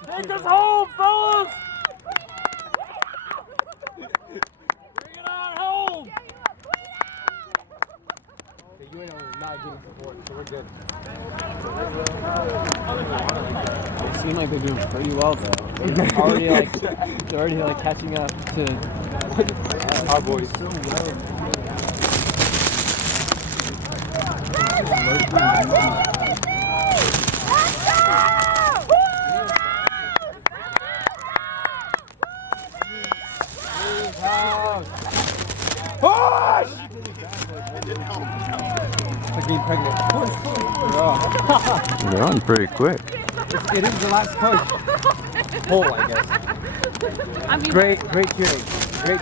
Take us home, fellas! Bring it on home! Okay, UNO is not getting support, so we're good. They seem like they're doing pretty well though. They're already like catching up to Our boys. Push! Like being pregnant. They're on pretty quick. It is the last push. Pull, I guess. I mean, Great cheering. Great.